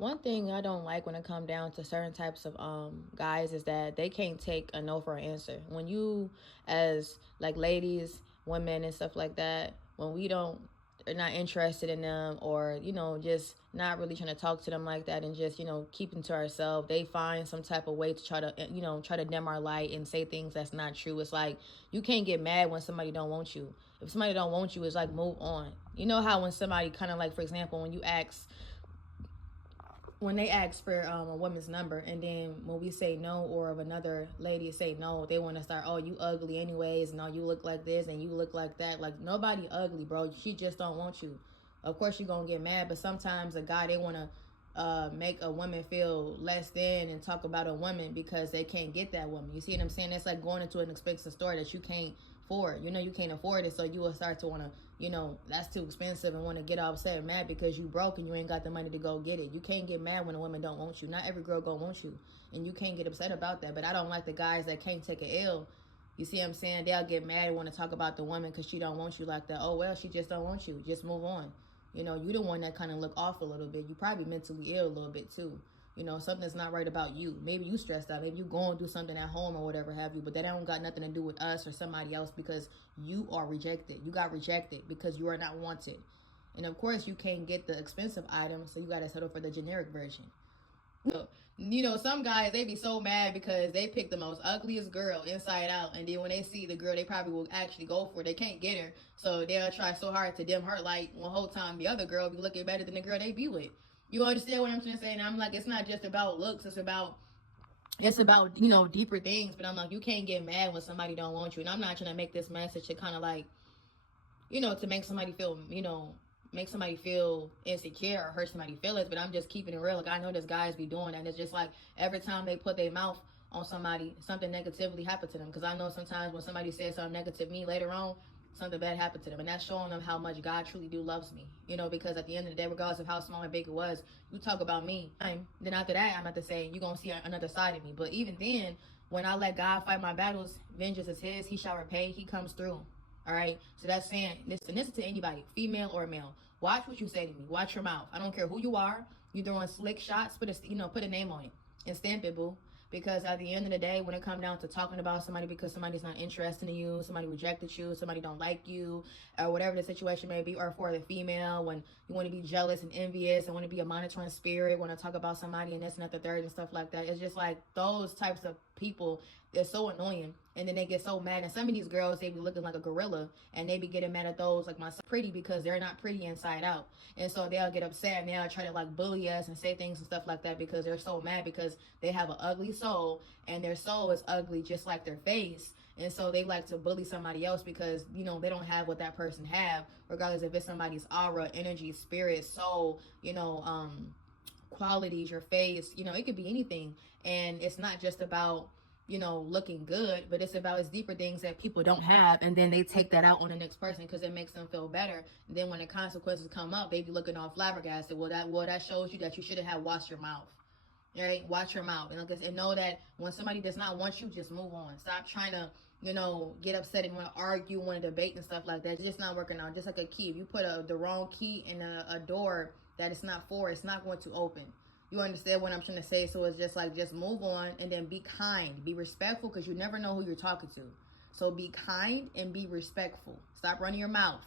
One thing I don't like when it comes down to certain types of guys is that they can't take a no for an answer. When you, as like ladies, women, and stuff like that, when we don't are not interested in them, or just not really trying to talk to them like that, and just keeping to ourselves, they find some type of way to try to dim our light and say things that's not true. It's like you can't get mad when somebody don't want you. If somebody don't want you, it's like move on. You know how when somebody kind of like, for example, when they ask for a woman's number, and then when we say no, or if another lady say no, they want to start, oh, you ugly anyways, and oh, you look like this and you look like that. Like, nobody ugly, bro. She just don't want you. Of course you're gonna get mad, but sometimes a guy, they want to make a woman feel less than and talk about a woman because they can't get that woman. You see what I'm saying? That's like going into an expensive store that you can't afford. You can't afford it, so you will start to want to, that's too expensive, and want to get upset and mad because you broke and you ain't got the money to go get it. You can't get mad when a woman don't want you. Not every girl gonna want you, and you can't get upset about that. But I don't like the guys that can't take a L. You see what I'm saying? They'll get mad and want to talk about the woman because she don't want you like that. Oh, well, she just don't want you. Just move on. You the one that kind of look off a little bit. You probably mentally ill a little bit too. Something's not right about you. Maybe you stressed out. Maybe you going through something at home or whatever have you, but that don't got nothing to do with us or somebody else, because you are rejected. You got rejected because you are not wanted. And of course you can't get the expensive items, so you got to settle for the generic version. Some guys, they be so mad because they pick the most ugliest girl inside out, and then when they see the girl they probably will actually go for, they can't get her, so they'll try so hard to dim her light one whole time the other girl be looking better than the girl they be with. You understand what I'm trying to say? And I'm like, it's not just about looks, it's about deeper things. But I'm like, you can't get mad when somebody don't want you. And I'm not trying to make this message to kind of like, to make somebody feel insecure or hurt somebody's feelings, but I'm just keeping it real. Like, I know there's guys be doing that, and it's just like every time they put their mouth on somebody, something negatively happened to them. Because I know sometimes when somebody says something negative to me, later on something bad happened to them, and that's showing them how much God truly loves me. Because at the end of the day, regardless of how small or big it was, you talk about me, then after that I'm about to say you're gonna see another side of me. But even then, when I let God fight my battles, vengeance is his, he shall repay, he comes through. All right, so that's saying, listen to anybody, female or male. Watch what you say to me. Watch your mouth. I don't care who you are. You throwing slick shots, put a name on it and stamp it, boo. Because at the end of the day, when it comes down to talking about somebody because somebody's not interested in you, somebody rejected you, somebody don't like you, or whatever the situation may be, or for the female, when you want to be jealous and envious and want to be a monitoring spirit, want to talk about somebody and this and that, the third and stuff like that. It's just like those types of people, they're so annoying, and then they get so mad. And some of these girls, they be looking like a gorilla, and they be getting mad at those like myself, pretty, because they're not pretty inside out. And so they'll get upset and they'll try to like bully us and say things and stuff like that because they're so mad, because they have an ugly soul, and their soul is ugly just like their face. And so they like to bully somebody else because they don't have what that person have, regardless if it's somebody's aura, energy, spirit, soul, qualities, your face, it could be anything. And it's not just about looking good, but it's deeper things that people don't have, and then they take that out on the next person because it makes them feel better. And then when the consequences come up, they be looking all flabbergasted. Well, that shows you that you should have watched your mouth. Right? Watch your mouth, and know that when somebody does not want you, just move on. Stop trying to get upset and want to argue, want to debate and stuff like that. It's just not working out. Just like a key, if you put the wrong key in a door that it's not for, it's not going to open. You understand what I'm trying to say? So it's just like, just move on, and then be kind, be respectful, because you never know who you're talking to. So be kind and be respectful. Stop running your mouth.